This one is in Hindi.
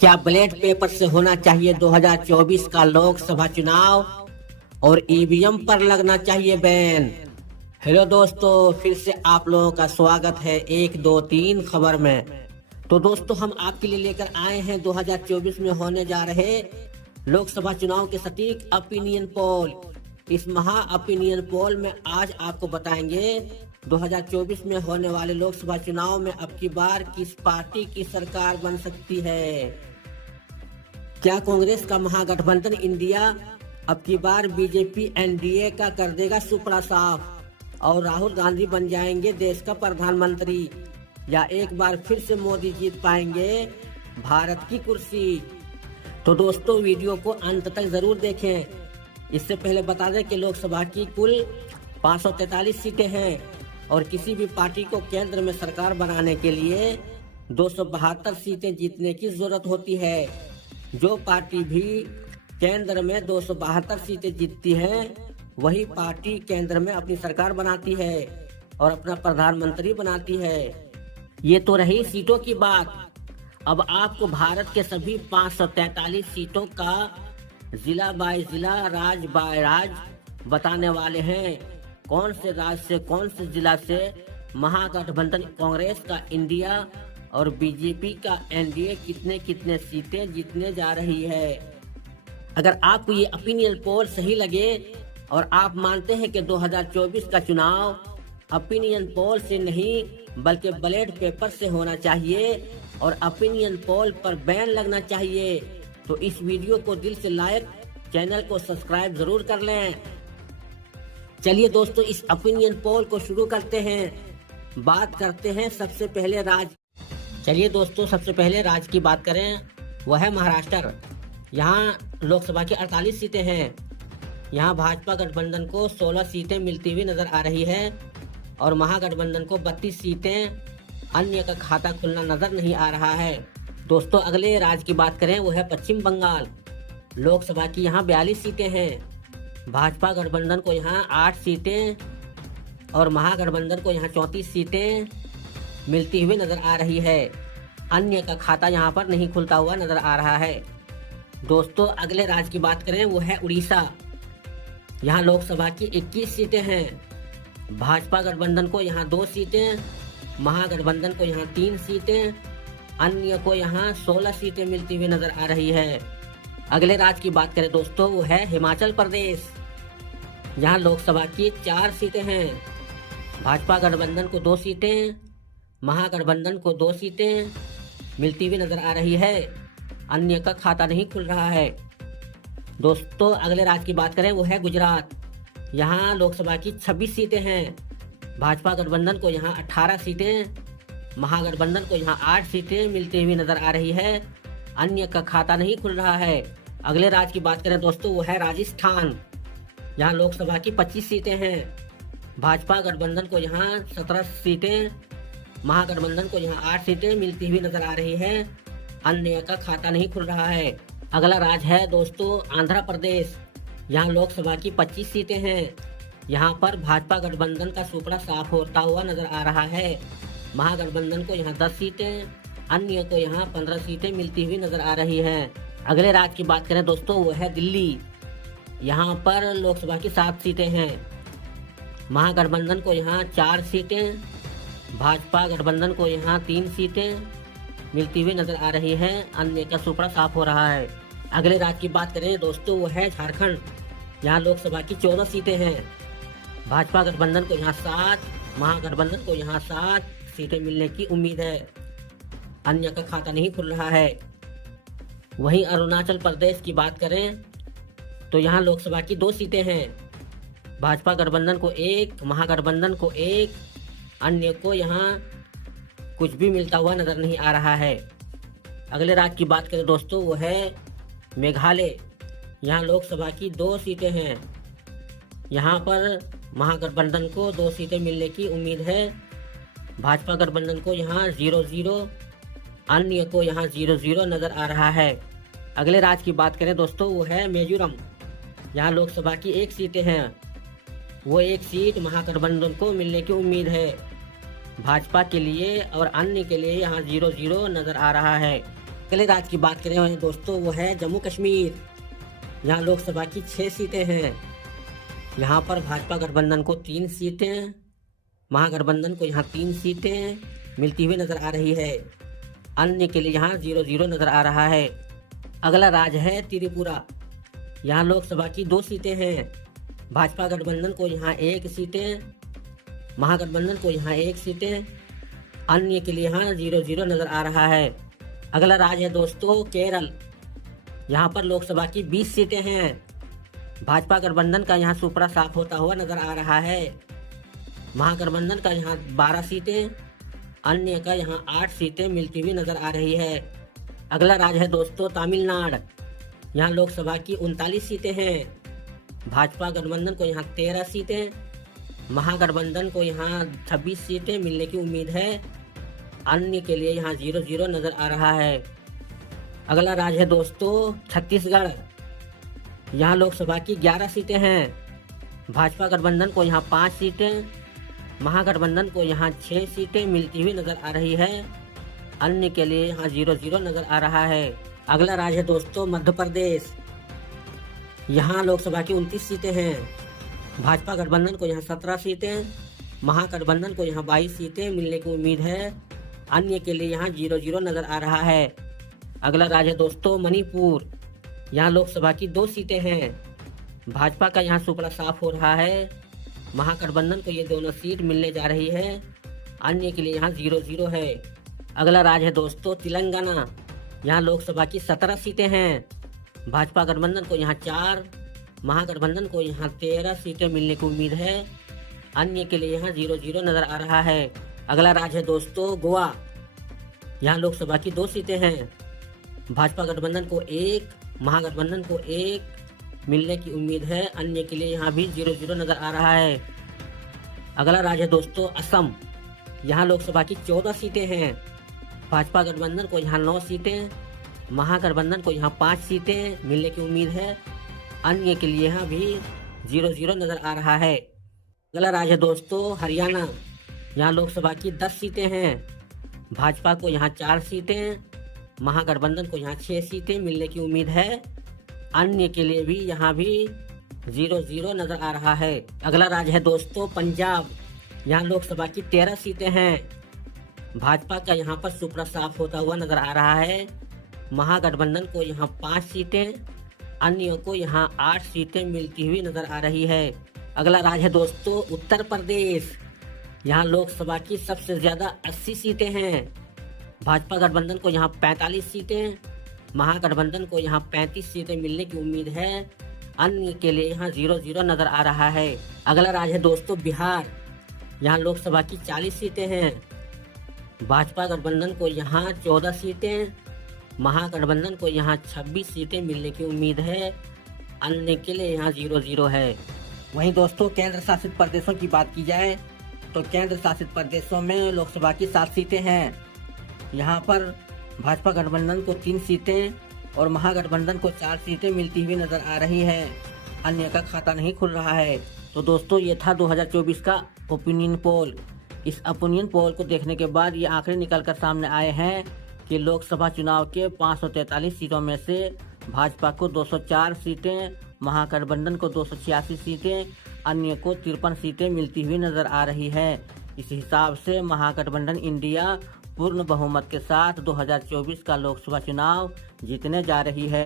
क्या बैलेट पेपर से होना चाहिए 2024 का लोकसभा चुनाव और ईवीएम पर लगना चाहिए बैन। हेलो दोस्तों, फिर से आप लोगों का स्वागत है 1 2 3 खबर में। तो दोस्तों, हम आपके लिए लेकर आए हैं 2024 में होने जा रहे लोकसभा चुनाव के सटीक ओपिनियन पोल। इस महा ओपिनियन पोल में आज आपको बताएंगे 2024 में होने वाले लोकसभा चुनाव में अब की बार किस पार्टी की सरकार बन सकती है। क्या कांग्रेस का महागठबंधन इंडिया अब की बार बीजेपी एनडीए का कर देगा सुपड़ा साफ और राहुल गांधी बन जाएंगे देश का प्रधानमंत्री, या एक बार फिर से मोदी जीत पाएंगे भारत की कुर्सी। तो दोस्तों, वीडियो को अंत तक जरूर देखें। इससे पहले बता दें कि लोकसभा की कुल 543 सीटें हैं और किसी भी पार्टी को केंद्र में सरकार बनाने के लिए 272 सीटें जीतने की जरूरत होती है। जो पार्टी भी केंद्र में 272 सीटें जीतती है वही पार्टी केंद्र में अपनी सरकार बनाती है और अपना प्रधानमंत्री बनाती है। ये तो रही सीटों की बात। अब आपको भारत के सभी 543 सीटों का जिला बाय जिला, राज बाय राज बताने वाले हैं। कौन से राज्य से, कौन से जिला से महागठबंधन कांग्रेस का इंडिया और बीजेपी का एनडीए कितने कितने सीटें जीतने जा रही है। अगर आपको ये ओपिनियन पोल सही लगे और आप मानते हैं कि 2024 का चुनाव ओपिनियन पोल से नहीं बल्कि बैलेट पेपर से होना चाहिए और ओपिनियन पोल पर बैन लगना चाहिए, तो इस वीडियो को दिल से लाइक, चैनल को सब्सक्राइब जरूर कर लें। चलिए दोस्तों, इस ओपिनियन पोल को शुरू करते हैं। बात करते हैं सबसे पहले चलिए दोस्तों, सबसे पहले राज्य की बात करें, वह है महाराष्ट्र। यहाँ लोकसभा की 48 सीटें हैं। यहाँ भाजपा गठबंधन को 16 सीटें मिलती हुई नजर आ रही है और महागठबंधन को 32 सीटें। अन्य का खाता खुलना नजर नहीं आ रहा है। दोस्तों, अगले राज्य की बात करें, वो है पश्चिम बंगाल। लोकसभा की यहाँ 42 सीटें हैं। भाजपा गठबंधन को यहाँ 8 सीटें और महागठबंधन को यहाँ 34 सीटें मिलती हुई नजर आ रही है। अन्य का खाता यहाँ पर नहीं खुलता हुआ नजर आ रहा है। दोस्तों, अगले राज्य की बात करें, वो है उड़ीसा। यहाँ लोकसभा की 21 सीटें हैं। भाजपा गठबंधन को यहाँ 2 सीटें, महागठबंधन को यहाँ 3 सीटें, अन्य को यहाँ 16 सीटें मिलती हुई नजर आ रही है। अगले राज्य की बात करें दोस्तों, वो है हिमाचल प्रदेश। यहाँ लोकसभा की 4 सीटें हैं। भाजपा गठबंधन को 2 सीटें, महागठबंधन को 2 सीटें मिलती हुई नजर आ रही है। अन्य का खाता नहीं खुल रहा है। दोस्तों, अगले राज्य की बात करें, वो है गुजरात। यहाँ लोकसभा की 26 सीटें हैं। भाजपा गठबंधन को यहाँ 18 सीटें, महागठबंधन को यहाँ 8 सीटें मिलती हुई नजर आ रही है। अन्य का खाता नहीं खुल रहा है। अगले राज्य की बात करें दोस्तों, वो है राजस्थान। यहाँ लोकसभा की 25 सीटें हैं। भाजपा गठबंधन को यहाँ 17 सीटें, महागठबंधन को यहाँ 8 सीटें मिलती हुई नजर आ रही है। अन्य का खाता नहीं खुल रहा है। अगला राज्य है दोस्तों आंध्र प्रदेश। यहाँ लोकसभा की 25 सीटें हैं। यहाँ पर भाजपा गठबंधन का सुपड़ा साफ होता हुआ नजर आ रहा है। महागठबंधन को यहाँ 10 सीटें, अन्य को यहाँ 15 सीटें मिलती हुई नजर आ रही हैं। अगले राज्य की बात करें दोस्तों, वो है दिल्ली। यहाँ पर लोकसभा की 7 सीटें हैं। महागठबंधन को यहाँ 4 सीटें, भाजपा गठबंधन को यहाँ 3 सीटें मिलती हुई नजर आ रही है। अन्य का सुपड़ा साफ हो रहा है। अगले राज्य की बात करें दोस्तों, वो है झारखंड। यहाँ लोकसभा की 14 सीटें हैं। भाजपा गठबंधन को यहाँ 7, महागठबंधन को यहाँ 7 सीटें मिलने की उम्मीद है। अन्य का खाता नहीं खुल रहा है। वहीं अरुणाचल प्रदेश की बात करें तो यहाँ लोकसभा की 2 सीटें हैं। भाजपा गठबंधन को 1, महागठबंधन को 1, अन्य को यहाँ कुछ भी मिलता हुआ नजर नहीं आ रहा है। अगले राज्य की बात करें दोस्तों, वो है मेघालय। यहाँ लोकसभा की 2 सीटें हैं। यहाँ पर महागठबंधन को 2 सीटें मिलने की उम्मीद है। भाजपा गठबंधन को यहाँ 0-0, अन्य को यहाँ 0-0 नजर आ रहा है। अगले राज्य की बात करें दोस्तों, वो है मिजोरम। यहाँ लोकसभा की 1 सीटें हैं। वो 1 सीट महागठबंधन को मिलने की उम्मीद है। भाजपा के लिए और अन्य के लिए यहाँ 0-0 नजर आ रहा है। अगले राज्य की बात करें हैं दोस्तों, वो है जम्मू कश्मीर। यहाँ लोकसभा की 6 सीटें हैं। यहाँ पर भाजपा गठबंधन को 3 सीटें, महागठबंधन को यहाँ 3 सीटें मिलती हुई नजर आ रही है। अन्य के लिए यहाँ 0-0 नजर आ रहा है। अगला राज्य है त्रिपुरा। यहाँ लोकसभा की 2 सीटें हैं। भाजपा गठबंधन को यहाँ 1 सीटें, महागठबंधन को यहाँ 1 सीटें, अन्य के लिए यहाँ 0-0 नजर आ रहा है। अगला राज्य है दोस्तों केरल। यहाँ पर लोकसभा की 20 सीटें हैं। भाजपा गठबंधन का यहाँ सुपड़ा साफ होता हुआ नजर आ रहा है। महागठबंधन का यहाँ 12 सीटें, अन्य का यहाँ 8 सीटें मिलती हुई नजर आ रही है। अगला राज्य है दोस्तों तमिलनाडु। यहाँ लोकसभा की 39 सीटें हैं। भाजपा गठबंधन को यहाँ 13 सीटें, महागठबंधन को यहाँ 26 सीटें मिलने की उम्मीद है। अन्य के लिए यहाँ 0-0 नजर आ रहा है। अगला राज्य है दोस्तों छत्तीसगढ़। यहाँ लोकसभा की 11 सीटें हैं। भाजपा गठबंधन को यहाँ 5 सीटें, महागठबंधन को यहाँ 6 सीटें मिलती हुई नजर आ रही है। अन्य के लिए यहाँ 0-0 नजर आ रहा है। अगला राज्य है दोस्तों मध्य प्रदेश। यहाँ लोकसभा की 29 सीटें हैं। भाजपा गठबंधन को यहाँ 17 सीटें, महागठबंधन को यहाँ 22 सीटें मिलने की उम्मीद है। अन्य के लिए यहाँ 0-0 नजर आ रहा है। अगला राज्य है दोस्तों मणिपुर। यहाँ लोकसभा की 2 सीटें हैं। भाजपा का यहाँ सुपड़ा साफ हो रहा है। महागठबंधन को ये दोनों सीट मिलने जा रही है। अन्य के लिए यहाँ 0-0 है। अगला राज्य है दोस्तों तेलंगाना। यहाँ लोकसभा की 17 सीटें हैं। भाजपा गठबंधन को यहाँ 4, महागठबंधन को यहाँ 13 सीटें मिलने की उम्मीद है। अन्य के लिए यहाँ 0-0 नजर आ रहा है। अगला राज्य है दोस्तों गोवा। यहाँ लोकसभा की 2 सीटें हैं। भाजपा गठबंधन को 1, महागठबंधन को 1 मिलने की उम्मीद है। अन्य के लिए यहाँ भी 0-0 नजर आ रहा है। अगला राज्य है दोस्तों असम। यहाँ लोकसभा की 14 सीटें हैं। भाजपा गठबंधन को यहाँ 9 सीटें, महागठबंधन को यहाँ 5 सीटें मिलने की उम्मीद है। अन्य के लिए यहाँ भी 0-0 नजर आ रहा है। अगला राज्य है दोस्तों हरियाणा। यहाँ लोकसभा की 10 सीटें हैं। भाजपा को यहाँ 4 सीटें, महागठबंधन को यहाँ 6 सीटें मिलने की उम्मीद है। अन्य के लिए भी यहाँ भी 0-0 नजर आ रहा है। अगला राज्य है दोस्तों पंजाब। यहाँ लोकसभा की 13 सीटें हैं। भाजपा का यहाँ पर सुपड़ा साफ होता हुआ नजर आ रहा है। महागठबंधन को यहाँ 5 सीटें, अन्य को यहाँ 8 सीटें मिलती हुई नजर आ रही है। अगला राज्य है दोस्तों उत्तर प्रदेश। यहाँ लोकसभा की सबसे ज्यादा 80 सीटें हैं। भाजपा गठबंधन को यहाँ 45 सीटें, महागठबंधन को यहाँ 35 सीटें मिलने की उम्मीद है। अन्य के लिए यहाँ 0-0 नजर आ रहा है। अगला राज्य है दोस्तों बिहार। यहाँ लोकसभा की 40 सीटें हैं। भाजपा गठबंधन को यहाँ 14 सीटें, महागठबंधन को यहाँ 26 सीटें मिलने की उम्मीद है। अन्य के लिए यहाँ 0-0 है। वहीं दोस्तों केंद्र शासित प्रदेशों की बात की जाए तो केंद्र शासित प्रदेशों में लोकसभा की 7 सीटें हैं। यहाँ पर भाजपा गठबंधन को 3 सीटें और महागठबंधन को 4 सीटें मिलती हुई नजर आ रही है। अन्य का खाता नहीं खुल रहा है। तो दोस्तों ये था 2024 का ओपिनियन पोल। इस ओपिनियन पोल को देखने के बाद ये आंकड़े निकलकर सामने आए हैं कि लोकसभा चुनाव के 543 सीटों में से भाजपा को 204 सीटें, महागठबंधन को 286 सीटें, अन्य को 53 सीटें मिलती हुई नजर आ रही है। इस हिसाब से महागठबंधन इंडिया पूर्ण बहुमत के साथ 2024 का लोकसभा चुनाव जीतने जा रही है।